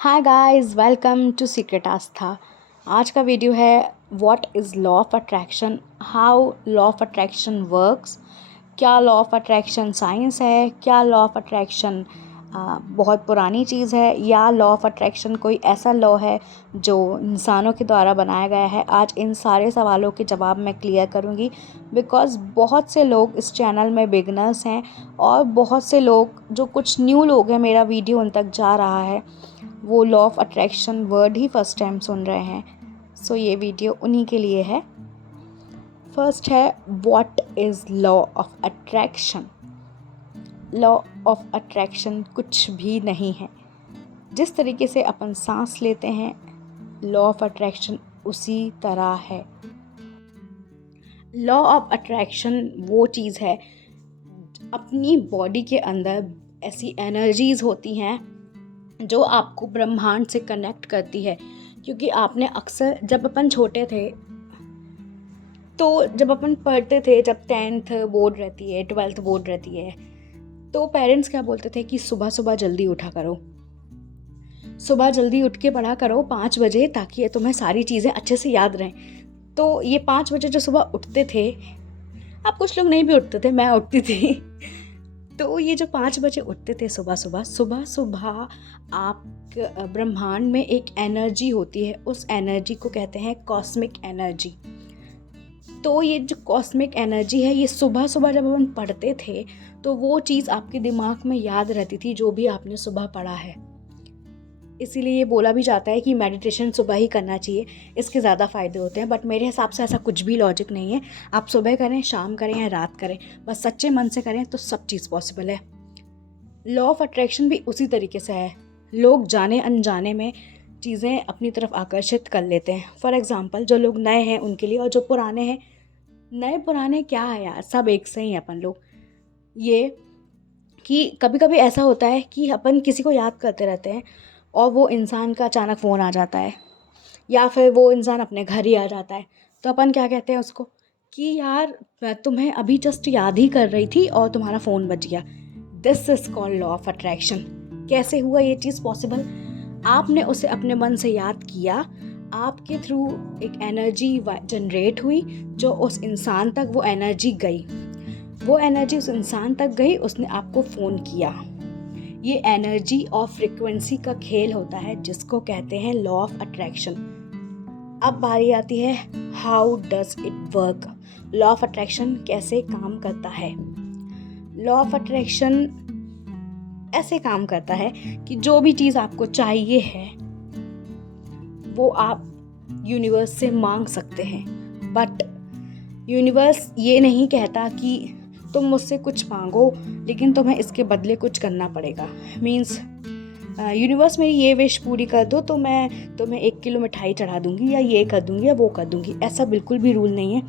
Hi guys, welcome to secret Aastha. आज का video है what is law of attraction, how law of attraction works. क्या law of attraction science है, क्या law of attraction बहुत पुरानी चीज़ है, या लॉ ऑफ अट्रैक्शन कोई ऐसा लॉ है जो इंसानों के द्वारा बनाया गया है। आज इन सारे सवालों के जवाब मैं क्लियर करूँगी, बिकॉज़ बहुत से लोग इस चैनल में बिगनर्स हैं और बहुत से लोग जो कुछ न्यू लोग हैं, मेरा वीडियो उन तक जा रहा है, वो लॉ ऑफ अट्रैक्शन वर्ड ही फर्स्ट टाइम सुन रहे हैं। सो ये वीडियो उन्हीं के लिए है। फर्स्ट है what is law of attraction. Law of attraction कुछ भी नहीं है। जिस तरीके से अपन सांस लेते हैं, लॉ ऑफ अट्रैक्शन उसी तरह है। लॉ ऑफ अट्रैक्शन वो चीज़ है, अपनी बॉडी के अंदर ऐसी एनर्जीज़ होती हैं जो आपको ब्रह्मांड से कनेक्ट करती है। क्योंकि आपने अक्सर, जब अपन छोटे थे, तो जब अपन पढ़ते थे, जब 10th बोर्ड रहती है, 12th बोर्ड रहती है, तो पेरेंट्स क्या बोलते थे कि सुबह सुबह जल्दी उठा करो, सुबह जल्दी उठ के पढ़ा करो 5 बजे, ताकि तुम्हें सारी चीज़ें अच्छे से याद रहें। तो ये 5 बजे जो सुबह उठते थे, अब कुछ लोग नहीं भी उठते थे, मैं उठती थी तो ये जो 5 बजे उठते थे सुबह सुबह, आप ब्रह्मांड में एक एनर्जी होती है, उस एनर्जी को कहते हैं कॉस्मिक एनर्जी। तो ये जो कॉस्मिक एनर्जी है, ये सुबह सुबह जब हम पढ़ते थे तो वो चीज़ आपके दिमाग में याद रहती थी, जो भी आपने सुबह पढ़ा है। इसीलिए ये बोला भी जाता है कि मेडिटेशन सुबह ही करना चाहिए, इसके ज़्यादा फ़ायदे होते हैं। बट मेरे हिसाब से ऐसा कुछ भी लॉजिक नहीं है। आप सुबह करें, शाम करें या रात करें, बस सच्चे मन से करें तो सब चीज़ पॉसिबल है। लॉ ऑफ अट्रैक्शन भी उसी तरीके से है। लोग जाने अनजाने में चीज़ें अपनी तरफ आकर्षित कर लेते हैं। फॉर एग्ज़ाम्पल, जो लोग नए हैं उनके लिए, और जो पुराने हैं, नए पुराने क्या है यार, सब एक से ही हैं अपन लोग। ये कि कभी कभी ऐसा होता है कि अपन किसी को याद करते रहते हैं और वो इंसान का अचानक फ़ोन आ जाता है, या फिर वो इंसान अपने घर ही आ जाता है। तो अपन क्या कहते हैं उसको कि यार मैं तुम्हें अभी जस्ट याद ही कर रही थी और तुम्हारा फ़ोन बज गया। This is called law of attraction. कैसे हुआ ये चीज़ पॉसिबल? आपने उसे अपने मन से याद किया, आपके थ्रू एक एनर्जी जनरेट हुई, जो उस इंसान तक वो एनर्जी गई, वो एनर्जी उस इंसान तक गई, उसने आपको फ़ोन किया। ये एनर्जी और फ्रिक्वेंसी का खेल होता है, जिसको कहते हैं लॉ ऑफ अट्रैक्शन। अब बारी आती है how does it work. Law of attraction कैसे काम करता है? लॉ ऑफ अट्रैक्शन ऐसे काम करता है कि जो भी चीज़ आपको चाहिए है वो आप यूनिवर्स से मांग सकते हैं। बट यूनिवर्स ये नहीं कहता कि तुम मुझसे कुछ मांगो, लेकिन तुम्हें इसके बदले कुछ करना पड़ेगा। मीन्स यूनिवर्स मेरी ये विश पूरी कर दो तो मैं तुम्हें 1 किलो मिठाई चढ़ा दूंगी, या ये कर दूंगी या वो कर दूंगी। ऐसा बिल्कुल भी रूल नहीं है।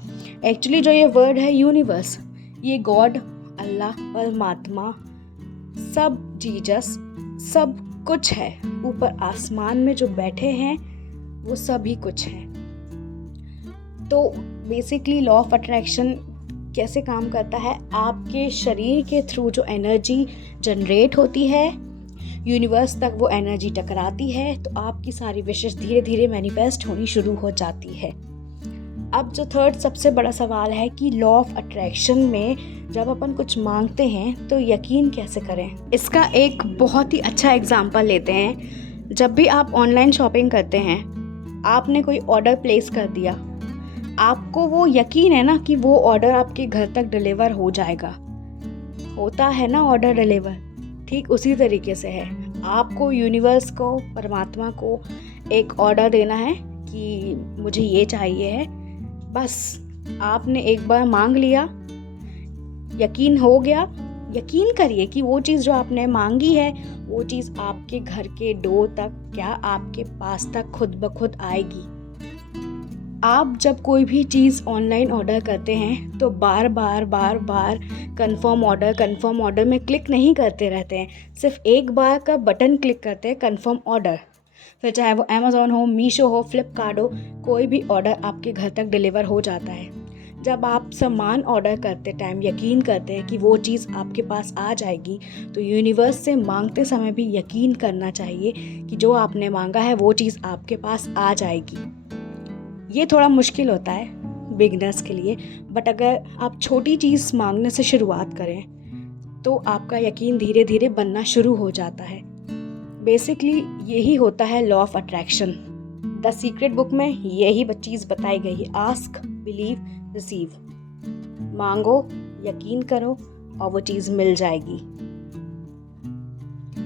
एक्चुअली जो ये वर्ड है यूनिवर्स, ये गॉड, अल्लाह, परमात्मा, सब जीसस, सब कुछ है। ऊपर आसमान में जो बैठे हैं वो सभी कुछ है। तो बेसिकली लॉ ऑफ अट्रैक्शन कैसे काम करता है? आपके शरीर के थ्रू जो एनर्जी जनरेट होती है, यूनिवर्स तक वो एनर्जी टकराती है, तो आपकी सारी विशेष धीरे धीरे मैनिफेस्ट होनी शुरू हो जाती है। अब जो थर्ड सबसे बड़ा सवाल है कि लॉ ऑफ अट्रैक्शन में जब अपन कुछ मांगते हैं तो यकीन कैसे करें? इसका एक बहुत ही अच्छा एग्जाम्पल लेते हैं। जब भी आप ऑनलाइन शॉपिंग करते हैं, आपने कोई ऑर्डर प्लेस कर दिया, आपको वो यकीन है ना कि वो ऑर्डर आपके घर तक डिलीवर हो जाएगा। होता है ना ऑर्डर डिलीवर? ठीक उसी तरीके से है। आपको यूनिवर्स को, परमात्मा को एक ऑर्डर देना है कि मुझे ये चाहिए है। बस आपने एक बार मांग लिया, यकीन हो गया। यकीन करिए कि वो चीज़ जो आपने मांगी है, वो चीज़ आपके घर के डोर तक, क्या आपके पास तक खुद ब खुद आएगी। आप जब कोई भी चीज़ ऑनलाइन ऑर्डर करते हैं तो बार बार कंफर्म ऑर्डर में क्लिक नहीं करते रहते हैं। सिर्फ एक बार का बटन क्लिक करते हैं, कंफर्म ऑर्डर। फिर चाहे वो अमेज़ॉन हो, मीशो हो, फ्लिपकार्ट हो, कोई भी ऑर्डर आपके घर तक डिलीवर हो जाता है। जब आप सामान ऑर्डर करते टाइम यकीन करते हैं कि वो चीज़ आपके पास आ जाएगी, तो यूनिवर्स से मांगते समय भी यकीन करना चाहिए कि जो आपने मांगा है वो चीज़ आपके पास आ जाएगी। ये थोड़ा मुश्किल होता है बिगनर्स के लिए, बट अगर आप छोटी चीज़ मांगने से शुरुआत करें तो आपका यकीन धीरे धीरे बनना शुरू हो जाता है। बेसिकली यही होता है law of attraction. The secret book में यही चीज़ बताई गई है, आस्क, बिलीव, रिसीव। मांगो, यकीन करो और वो चीज़ मिल जाएगी।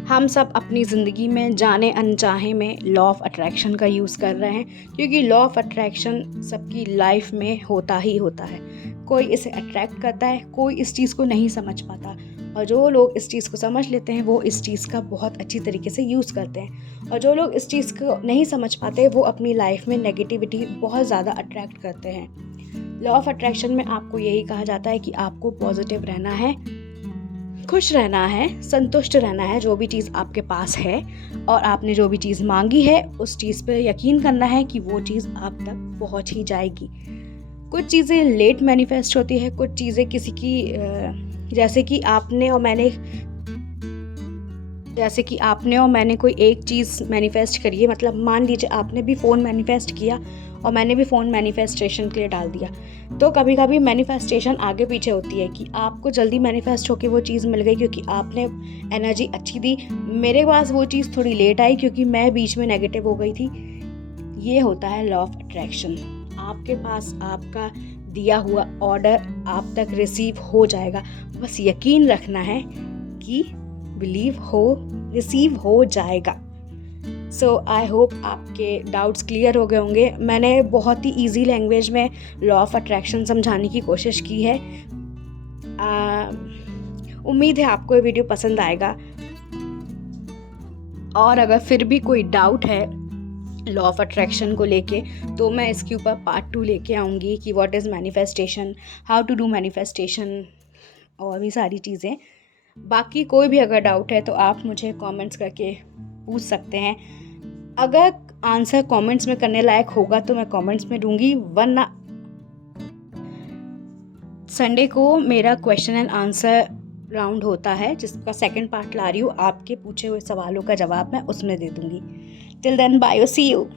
हम सब अपनी ज़िंदगी में जाने अनचाहे में लॉ ऑफ अट्रैक्शन का यूज़ कर रहे हैं, क्योंकि लॉ ऑफ अट्रैक्शन सबकी लाइफ में होता ही होता है। कोई इसे अट्रैक्ट करता है, कोई इस चीज़ को नहीं समझ पाता, और जो लोग इस चीज़ को समझ लेते हैं वो इस चीज़ का बहुत अच्छी तरीके से यूज़ करते हैं, और जो लोग इस चीज़ को नहीं समझ पाते वो अपनी लाइफ में नेगेटिविटी बहुत ज़्यादा अट्रैक्ट करते हैं। लॉ ऑफ अट्रैक्शन में आपको यही कहा जाता है कि आपको पॉजिटिव रहना है, खुश रहना है, संतुष्ट रहना है जो भी चीज़ आपके पास है, और आपने जो भी चीज़ मांगी है उस चीज़ पर यकीन करना है कि वो चीज़ आप तक पहुंच ही जाएगी। कुछ चीज़ें लेट मैनिफेस्ट होती है, कुछ चीज़ें किसी की जैसे कि आपने और मैंने कोई एक चीज़ मैनिफेस्ट करी है, मतलब मान लीजिए आपने भी फ़ोन मैनिफेस्ट किया और मैंने भी फ़ोन मैनिफेस्टेशन के लिए डाल दिया, तो कभी कभी मैनिफेस्टेशन आगे पीछे होती है कि आपको जल्दी मैनिफेस्ट होकर वो चीज़ मिल गई क्योंकि आपने एनर्जी अच्छी दी। मेरे पास वो चीज़ थोड़ी लेट आई क्योंकि मैं बीच में नेगेटिव हो गई थी। ये होता है लॉ ऑफ अट्रैक्शन। आपके पास आपका दिया हुआ ऑर्डर आप तक रिसीव हो जाएगा, बस यकीन रखना है कि बिलीव हो, रिसीव हो जाएगा। सो आई होप आपके डाउट्स क्लियर हो गए होंगे। मैंने बहुत ही ईजी लैंग्वेज में लॉ ऑफ अट्रैक्शन समझाने की कोशिश की है। उम्मीद है आपको ये वीडियो पसंद आएगा, और अगर फिर भी कोई डाउट है लॉ ऑफ अट्रैक्शन को लेके तो मैं इसके ऊपर पार्ट 2 लेके आऊँगी कि what is manifestation, how to do manifestation और भी सारी चीज़ें। बाकी कोई भी अगर डाउट है तो आप मुझे कमेंट्स करके पूछ सकते हैं। अगर आंसर कमेंट्स में करने लायक होगा तो मैं कमेंट्स में दूंगी, वरना संडे को मेरा क्वेश्चन एंड आंसर राउंड होता है जिसका सेकंड पार्ट ला रही हूँ। आपके पूछे हुए सवालों का जवाब मैं उसमें दे दूंगी। Till then bye, see you.